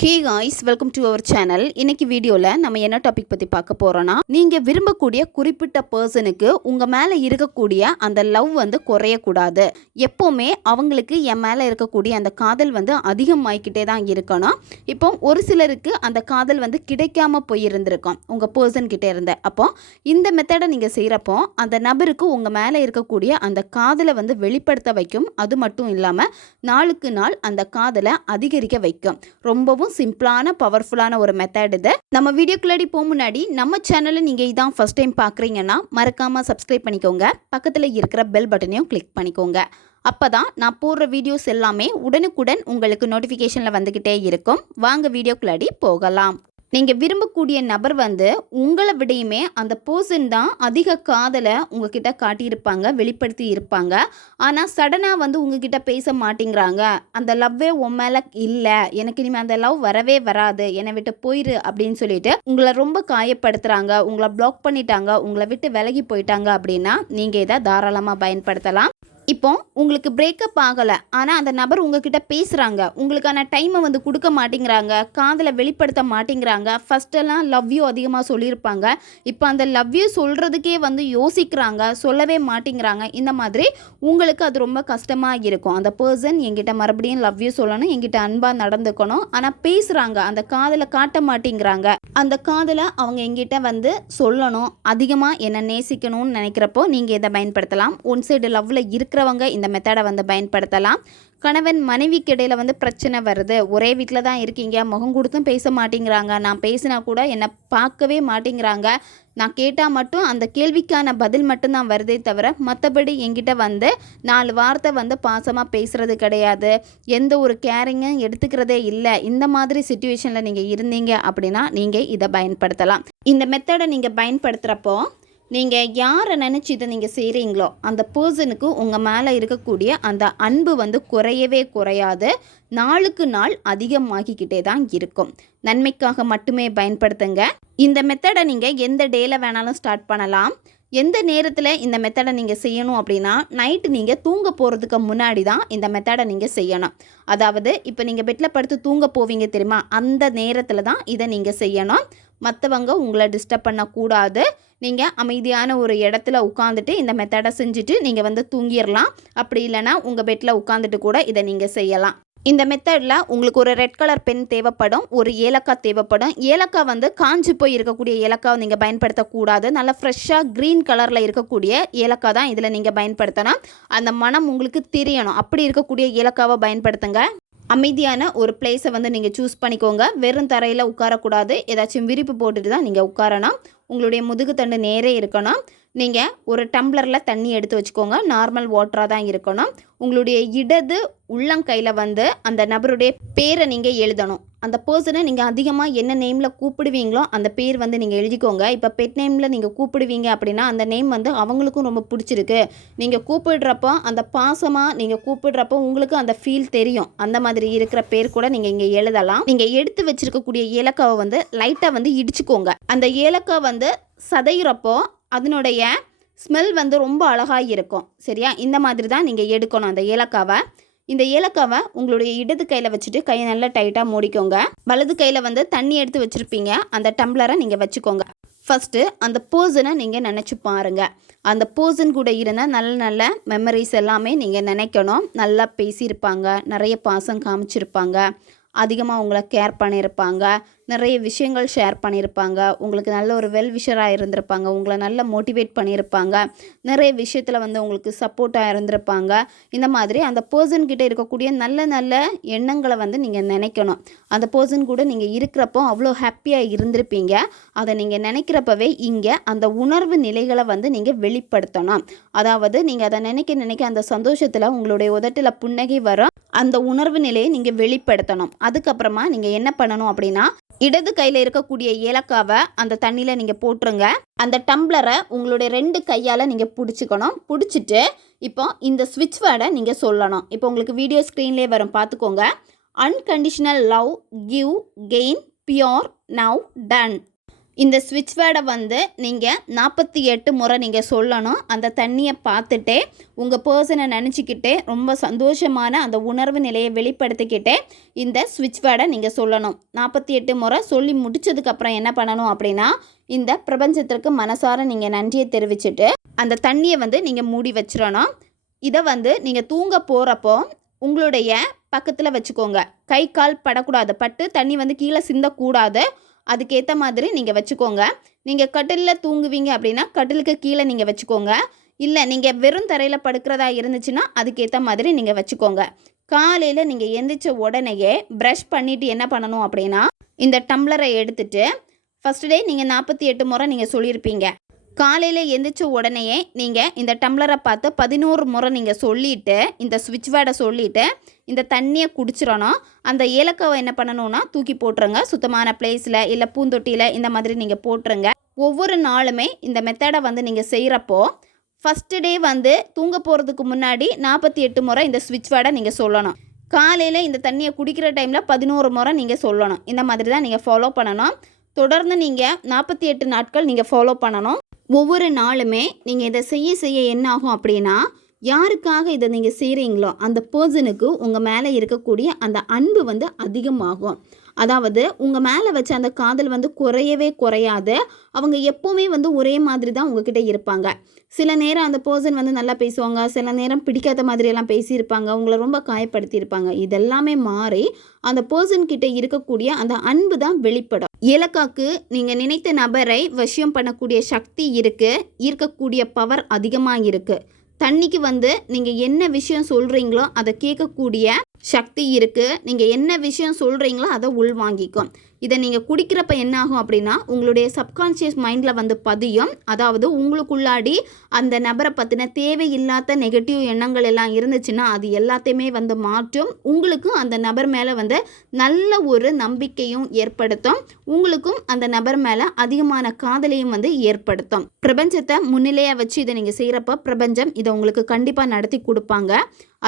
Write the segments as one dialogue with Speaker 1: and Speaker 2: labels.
Speaker 1: Hey guys welcome to our channel இன்னைக்கு வீடியோவில் நம்ம என்ன டாபிக் பற்றி பார்க்க போகிறோன்னா நீங்கள் விரும்பக்கூடிய குறிப்பிட்ட பர்சனுக்கு உங்கள் மேலே இருக்கக்கூடிய அந்த லவ் வந்து குறையக்கூடாது. எப்போவுமே அவங்களுக்கு என் மேலே இருக்கக்கூடிய அந்த காதல் வந்து அதிகமாகிக்கிட்டே தான் இருக்கணும். இப்போ ஒரு சிலருக்கு அந்த காதல் வந்து கிடைக்காம போயிருந்திருக்கும் உங்கள் பர்சன் கிட்டே இருந்த. அப்போ இந்த மெத்தடை நீங்கள் செய்கிறப்போ அந்த நபருக்கு உங்கள் மேலே இருக்கக்கூடிய அந்த காதலை வந்து வெளிப்படுத்த வைக்கும். அது மட்டும் இல்லாமல் நாளுக்கு நாள் அந்த காதலை அதிகரிக்க வைக்கும். ரொம்பவும் சிம்பிளான பவர்ஃபுல்லான ஒரு மெத்தட் இது. நம்ம வீடியோக்குள்ளாடி போக முன்னாடி நம்ம சேனலை நீங்கள் இதான் ஃபர்ஸ்ட் டைம் பார்க்குறீங்கன்னா மறக்காமல் சப்ஸ்கிரைப் பண்ணிக்கோங்க. பக்கத்தில் இருக்கிற பெல் பட்டனையும் கிளிக் பண்ணிக்கோங்க. அப்போ தான் நான் போடுற வீடியோஸ் எல்லாமே உடனுக்குடன் உங்களுக்கு நோட்டிஃபிகேஷனில் வந்துக்கிட்டே இருக்கும். வாங்க வீடியோக்குள்ளாடி போகலாம். நீங்கள் விரும்பக்கூடிய நபர் வந்து உங்களை விடையுமே அந்த பர்சன் தான் அதிக காதலை உங்ககிட்ட காட்டியிருப்பாங்க வெளிப்படுத்தி இருப்பாங்க. ஆனால் சடனாக வந்து உங்ககிட்ட பேச மாட்டேங்கிறாங்க. அந்த லவ்வே உன் மேலே இல்லை. எனக்கு இனிமேல் அந்த லவ் வரவே வராது. என்னை விட்டு போயிரு அப்படின்னு சொல்லிட்டு உங்களை ரொம்ப காயப்படுத்துகிறாங்க உங்களை பிளாக் பண்ணிட்டாங்க. உங்களை விட்டு விலகி போயிட்டாங்க அப்படின்னா நீங்கள் இதை தாராளமாக பயன்படுத்தலாம். இப்போ உங்களுக்கு பிரேக்கப் ஆகலை. ஆனால் அந்த நபர் உங்ககிட்ட பேசுகிறாங்க உங்களுக்கான டைமை வந்து கொடுக்க மாட்டேங்கிறாங்க. காதலை வெளிப்படுத்த மாட்டேங்கிறாங்க. ஃபஸ்ட்டெல்லாம் லவ் யூ அதிகமாக சொல்லியிருப்பாங்க. இப்போ அந்த லவ் யூ சொல்கிறதுக்கே வந்து யோசிக்கிறாங்க. சொல்லவே மாட்டேங்கிறாங்க. இந்த மாதிரி உங்களுக்கு அது ரொம்ப கஷ்டமாக இருக்கும். அந்த பர்சன் எங்கிட்ட மறுபடியும் லவ் யூ சொல்லணும். எங்கிட்ட அன்பாக நடந்துக்கணும். ஆனால் பேசுகிறாங்க அந்த காதலை காட்ட மாட்டேங்கிறாங்க. அந்த காதலை அவங்க எங்கிட்ட வந்து சொல்லணும். அதிகமாக என்னை நேசிக்கணும்னு நினைக்கிறப்போ நீங்கள் இதை பயன்படுத்தலாம். ஒன் சைடு லவ்வில் இருக்கிறவங்க இந்த மெத்தடை வந்து பயன்படுத்தலாம். கணவன் மனைவிக்கு இடையில் வந்து பிரச்சனை வருது. ஒரே வீட்டில் தான் இருக்கீங்க. முகம் கொடுத்தும் பேச மாட்டேங்கிறாங்க. நான் பேசினா கூட என்னை பார்க்கவே மாட்டேங்கிறாங்க. நான் கேட்டால் மட்டும் அந்த கேள்விக்கான பதில் மட்டும்தான் வருதே தவிர மற்றபடி என்கிட்ட வந்து நாலு வார்த்தை வந்து பாசமாக பேசுகிறது கிடையாது. எந்த ஒரு கேரிங்கும் எடுத்துக்கிறதே இல்லை. இந்த மாதிரி சுச்சுவேஷனில் நீங்கள் இருந்தீங்க அப்படின்னா நீங்கள் இதை பயன்படுத்தலாம். இந்த மெத்தடை நீங்கள் பயன்படுத்துகிறப்போ நீங்கள் யாரை நினச்சி இதை நீங்கள் செய்கிறீங்களோ அந்த பர்சனுக்கு உங்கள் மேலே இருக்கக்கூடிய அந்த அன்பு வந்து குறையவே குறையாது. நாளுக்கு நாள் அதிகமாகிக்கிட்டே தான் இருக்கும். நன்மைக்காக மட்டுமே பயன்படுத்துங்க. இந்த மெத்தடை நீங்கள் எந்த டேல வேணாலும் ஸ்டார்ட் பண்ணலாம். எந்த நேரத்தில் இந்த மெத்தடை நீங்கள் செய்யணும் அப்படின்னா நைட்டு நீங்கள் தூங்க போகிறதுக்கு முன்னாடி தான் இந்த மெத்தடை நீங்கள் செய்யணும். அதாவது இப்போ நீங்கள் பெட்டில் படுத்து தூங்க போவீங்க தெரியுமா? அந்த நேரத்தில் தான் இதை நீங்கள் செய்யணும். மற்றவங்க உங்களை டிஸ்டர்ப் பண்ணக்கூடாது. நீங்கள் அமைதியான ஒரு இடத்துல உட்காந்துட்டு இந்த மெத்தடை செஞ்சுட்டு நீங்கள் வந்து தூங்கிடலாம் அப்படி இல்லைன்னா உங்கள் பெட்டில் உட்காந்துட்டு கூட இதை நீங்கள் செய்யலாம். இந்த மெத்தடில் உங்களுக்கு ஒரு ரெட் கலர் பென் தேவைப்படும் ஒரு ஏலக்காய் தேவைப்படும். ஏலக்காய் வந்து காஞ்சி போய் இருக்கக்கூடிய ஏலக்காய் நீங்கள் பயன்படுத்தக்கூடாது. நல்லா ஃப்ரெஷ்ஷாக க்ரீன் கலரில் இருக்கக்கூடிய ஏலக்காய் தான் இதில் நீங்கள் பயன்படுத்தணும் அந்த மனம் உங்களுக்கு தெரியணும். அப்படி இருக்கக்கூடிய ஏலக்காவை பயன்படுத்துங்க. அமைதியான ஒரு பிளேஸை வந்து நீங்கள் சூஸ் பண்ணிக்கோங்க. வெறும் தரையில் உட்காரக்கூடாது. ஏதாச்சும் விரிப்பு போட்டுட்டு தான் நீங்கள் உட்காரணும். உங்களுடைய முதுகுத்தண்டு நேரே இருக்கணும். நீங்கள் ஒரு டம்ளரில் தண்ணி எடுத்து வச்சுக்கோங்க. நார்மல் வாட்டராக தான் இருக்கணும். உங்களுடைய இடது உள்ளங்கையில் வந்து அந்த நபருடைய பேரை நீங்கள் எழுதணும். அந்த பர்சனை நீங்கள் அதிகமாக என்ன நேமில் கூப்பிடுவீங்களோ அந்த பேர் வந்து நீங்கள் எழுதிக்கோங்க. இப்போ பெட் நேமில் நீங்கள் கூப்பிடுவீங்க அப்படின்னா அந்த நேம் வந்து அவங்களுக்கும் ரொம்ப பிடிச்சிருக்கு. நீங்கள் கூப்பிடுறப்போ அந்த பாசமாக நீங்கள் கூப்பிடுறப்போ உங்களுக்கு அந்த ஃபீல் தெரியும். அந்த மாதிரி இருக்கிற பேர் கூட நீங்கள் இங்கே எழுதலாம். நீங்கள் எடுத்து வச்சிருக்கக்கூடிய ஏலக்காவை வந்து லைட்டாக வந்து இடிச்சுக்கோங்க. அந்த ஏலக்காய் வந்து சதையிறப்போ அதனுடைய ஸ்மெல் வந்து ரொம்ப அழகாக இருக்கும். சரியா? இந்த மாதிரி தான் நீங்கள் எடுக்கணும் அந்த ஏலக்காவை. இந்த ஏலக்காவை உங்களுடைய இடது கையில் வச்சுட்டு கையை நல்லா டைட்டாக மூடிக்கோங்க. வலது கையில் வந்து தண்ணி எடுத்து வச்சுருப்பீங்க. அந்த டம்ளரை நீங்கள் வச்சுக்கோங்க. ஃபஸ்ட்டு அந்த பர்சனை நீங்கள் நினச்சி பாருங்கள் அந்த பர்சன் கூட இருந்த நல்ல நல்ல மெமரிஸ் எல்லாமே நீங்கள் நினைக்கணும். நல்லா பேசியிருப்பாங்க. நிறைய பாசம் காமிச்சிருப்பாங்க. அதிகமாக உங்களை கேர் பண்ணியிருப்பாங்க. நிறைய விஷயங்கள் ஷேர் பண்ணியிருப்பாங்க. உங்களுக்கு நல்ல ஒரு வெல் விஷராக இருந்திருப்பாங்க. உங்களை நல்லா மோட்டிவேட் பண்ணியிருப்பாங்க. நிறைய விஷயத்தில் வந்து உங்களுக்கு சப்போர்ட்டாக இருந்திருப்பாங்க. இந்த மாதிரி அந்த பர்சன் கிட்டே இருக்கக்கூடிய நல்ல நல்ல எண்ணங்களை வந்து நீங்கள் நினைக்கணும். அந்த பர்சன் கூட நீங்கள் இருக்கிறப்போ அவ்வளோ ஹாப்பியாக இருந்திருப்பீங்க. அதை நீங்கள் நினைக்கிறப்பவே இங்கே அந்த உணர்வு நிலைகளை வந்து நீங்கள் வெளிப்படுத்தணும். அதாவது நீங்கள் அதை நினைக்க நினைக்க அந்த சந்தோஷத்தில் உங்களுடைய உதட்டில் புன்னகை வரும். அந்த உணர்வு நிலையை நீங்கள் வெளிப்படுத்தணும். அதுக்கப்புறமா நீங்கள் என்ன பண்ணணும் அப்படின்னா இடது கையில் இருக்கக்கூடிய ஏலக்காவை அந்த தண்ணியில் நீங்கள் போட்டுருங்க. அந்த டம்ளரை உங்களுடைய ரெண்டு கையால் நீங்கள் பிடிச்சிக்கணும். பிடிச்சிட்டு இப்போ இந்த ஸ்விட்ச் வேர்டை நீங்கள் சொல்லணும். இப்போ உங்களுக்கு வீடியோ ஸ்க்ரீன்லேயே வரும். பார்த்துக்கோங்க. Unconditional love give gain pure now done இந்த ஸ்விட்ச் வேர்டை வந்து நீங்கள் நாற்பத்தி எட்டு முறை நீங்கள் சொல்லணும். அந்த தண்ணியை பார்த்துட்டே உங்கள் பர்சனை நினச்சிக்கிட்டே ரொம்ப சந்தோஷமான அந்த உணர்வு நிலையை வெளிப்படுத்திக்கிட்டே இந்த ஸ்விட்ச் வேர்டை நீங்கள் சொல்லணும். நாற்பத்தி எட்டு முறை சொல்லி முடிச்சதுக்கப்புறம் என்ன பண்ணணும் அப்படின்னா இந்த பிரபஞ்சத்திற்கு மனசார நீங்கள் நன்றியை தெரிவிச்சுட்டு அந்த தண்ணியை வந்து நீங்கள் மூடி வச்சிடணும் இதை வந்து நீங்கள் தூங்க போகிறப்போ உங்களுடைய பக்கத்தில் வச்சுக்கோங்க. கை கால் படக்கூடாது. பட்டு தண்ணி வந்து கீழே சிந்தக்கூடாது. அதுக்கேற்ற மாதிரி நீங்கள் வச்சுக்கோங்க. நீங்கள் கட்டிலில் தூங்குவீங்க அப்படின்னா கட்டிலுக்கு கீழே நீங்கள் வச்சுக்கோங்க. இல்லை நீங்கள் வெறும் தரையில் படுக்கிறதா இருந்துச்சுன்னா அதுக்கேற்ற மாதிரி நீங்கள் வச்சுக்கோங்க. காலையில் நீங்கள் எந்திரிச்ச உடனேயே ப்ரஷ் பண்ணிவிட்டு என்ன பண்ணணும் அப்படின்னா இந்த டம்ளரை எடுத்துகிட்டு ஃபஸ்ட் டே நீங்கள் நாற்பத்தி எட்டு முறை நீங்கள் சொல்லியிருப்பீங்க. காலையில் எந்திரிச்ச உடனேயே நீங்கள் இந்த டம்ளரை பார்த்து பதினோரு முறை நீங்கள் சொல்லிவிட்டு இந்த ஸ்விட்ச் வேர்டை சொல்லிவிட்டு இந்த தண்ணியை குடிச்சிடணும். அந்த ஏலக்காவை என்ன பண்ணணும்னா தூக்கி போட்டுருங்க. சுத்தமான பிளேஸில் இல்லை பூந்தொட்டியில் இந்த மாதிரி நீங்கள் போட்டுருங்க. ஒவ்வொரு நாளுமே இந்த மெத்தடை வந்து நீங்கள் செய்கிறப்போ ஃபஸ்ட்டு டே வந்து தூங்க போகிறதுக்கு முன்னாடி நாற்பத்தி எட்டு முறை இந்த ஸ்விட்ச் வேர்டை நீங்கள் சொல்லணும். காலையில் இந்த தண்ணியை குடிக்கிற டைமில் பதினோரு முறை நீங்கள் சொல்லணும். இந்த மாதிரி தான் நீங்கள் ஃபாலோ பண்ணணும். தொடர்ந்து நீங்கள் நாற்பத்தி எட்டு நாட்கள் நீங்கள் ஃபாலோ பண்ணணும். ஒவ்வொரு நாளுமே நீங்கள் இதை செய்ய செய்ய என்ன ஆகும் அப்படின்னா யாருக்காக இதை நீங்கள் செய்கிறீங்களோ அந்த பர்சனுக்கு உங்கள் மேலே இருக்கக்கூடிய அந்த அன்பு வந்து அதிகமாகும். அதாவது உங்கள் மேலே வச்ச அந்த காதல் வந்து குறையவே குறையாது. அவங்க எப்போவுமே வந்து ஒரே மாதிரி தான் உங்ககிட்ட இருப்பாங்க. சில நேரம் அந்த பர்சன் வந்து நல்லா பேசுவாங்க. சில நேரம் பிடிக்காத மாதிரியெல்லாம் பேசியிருப்பாங்க. உங்களை ரொம்ப காயப்படுத்தியிருப்பாங்க. இதெல்லாமே மாறி அந்த பர்சன் கிட்ட இருக்கக்கூடிய அந்த அன்பு தான் வெளிப்படும். இலக்காக்கு நீங்கள் நினைத்த நபரை வசியம் பண்ணக்கூடிய சக்தி இருக்குது ஈர்க்கக்கூடிய பவர் அதிகமாக இருக்குது தண்ணிக்கு வந்து நீங்கள் என்ன விஷயம் சொல்கிறீங்களோ அதை கேட்கக்கூடிய சக்தி இருக்குது நீங்கள் என்ன விஷயம் சொல்கிறீங்களோ அதை உள்வாங்கிக்கும். இதை நீங்கள் குடிக்கிறப்ப என்ன ஆகும் அப்படின்னா உங்களுடைய சப்கான்ஷியஸ் மைண்டில் வந்து பதியும். அதாவது உங்களுக்குள்ளாடி அந்த நபரை பற்றின தேவையில்லாத நெகட்டிவ் எண்ணங்கள் எல்லாம் இருந்துச்சுன்னா அது எல்லாத்தையுமே வந்து மாற்றும். உங்களுக்கும் அந்த நபர் மேலே வந்து நல்ல ஒரு நம்பிக்கையும் ஏற்படுத்தும். உங்களுக்கும் அந்த நபர் மேலே அதிகமான காதலையும் வந்து ஏற்படுத்தும். பிரபஞ்சத்தை முன்னிலையாக வச்சு இதை நீங்கள் செய்கிறப்ப பிரபஞ்சம் இதை உங்களுக்கு கண்டிப்பாக நடத்தி கொடுப்பாங்க.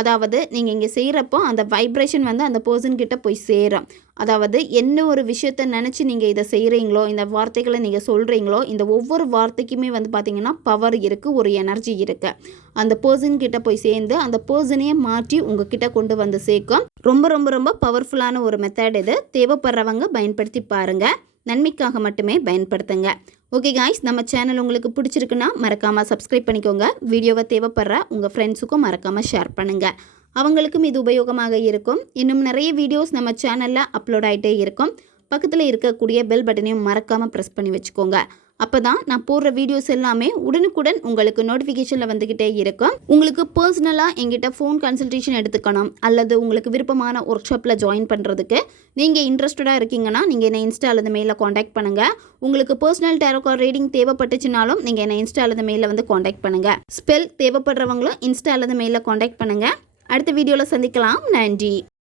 Speaker 1: அதாவது நீங்கள் இங்கே செய்கிறப்போ அந்த வைப்ரேஷன் வந்து அந்த பர்சன்கிட்ட போய் சேரும். அதாவது என்ன ஒரு விஷயத்த நினச்சி நீங்கள் இதை செய்கிறீங்களோ இந்த வார்த்தைகளை நீங்கள் சொல்கிறீங்களோ இந்த ஒவ்வொரு வார்த்தைக்குமே வந்து பார்த்திங்கன்னா பவர் இருக்குது ஒரு எனர்ஜி இருக்குது அந்த பர்சன் கிட்ட போய் சேர்ந்து அந்த பர்சனையே மாற்றி உங்ககிட்ட கொண்டு வந்து சேர்க்கும். ரொம்ப ரொம்ப ரொம்ப பவர்ஃபுல்லான ஒரு மெத்தட் இது. தேவைப்படுறவங்க பயன்படுத்தி பாருங்கள் நன்மைக்காக மட்டுமே பயன்படுத்துங்க. ஓகே காய்ஸ் நம்ம சேனல் உங்களுக்கு பிடிச்சிருக்குன்னா மறக்காமல் சப்ஸ்கிரைப் பண்ணிக்கோங்க. வீடியோவை தேவைப்படுற உங்கள் ஃப்ரெண்ட்ஸுக்கும் மறக்காமல் ஷேர் பண்ணுங்கள் அவங்களுக்கும் இது உபயோகமாக இருக்கும். இன்னும் நிறைய வீடியோஸ் நம்ம சேனலில் அப்லோட் ஆகிட்டே இருக்கும். பக்கத்தில் இருக்கக்கூடிய பெல் பட்டனையும் மறக்காமல் ப்ரெஸ் பண்ணி வச்சுக்கோங்க. அப்போ தான் நான் போடுற வீடியோஸ் எல்லாமே உடனுக்குடன் உங்களுக்கு நோட்டிஃபிகேஷனில் வந்துக்கிட்டே இருக்கும். உங்களுக்கு பர்சனலாக எங்கிட்ட ஃபோன் கன்சல்டேஷன் எடுத்துக்கணும். அல்லது உங்களுக்கு விருப்பமான ஒர்க் ஷாப்பில் ஜாயின் பண்ணுறதுக்கு நீங்கள் இன்ட்ரெஸ்டடாக இருக்கீங்கன்னா நீங்கள் என்னை இன்ஸ்டா அல்லது மெயிலில் காண்டாக்ட் பண்ணுங்கள் உங்களுக்கு பர்சனல் டேரோகார் ரீடிங் தேவைப்பட்டுச்சுனாலும் நீங்கள் என்னை இன்ஸ்டா அல்லது மெயிலில் வந்து காண்டாக்ட் பண்ணுங்கள் ஸ்பெல் தேவைப்படுறவங்களும் இன்ஸ்டா அல்லது மெயிலில் காண்டாக்ட் பண்ணுங்கள் அடுத்த வீடியோவில் சந்திக்கலாம். நன்றி.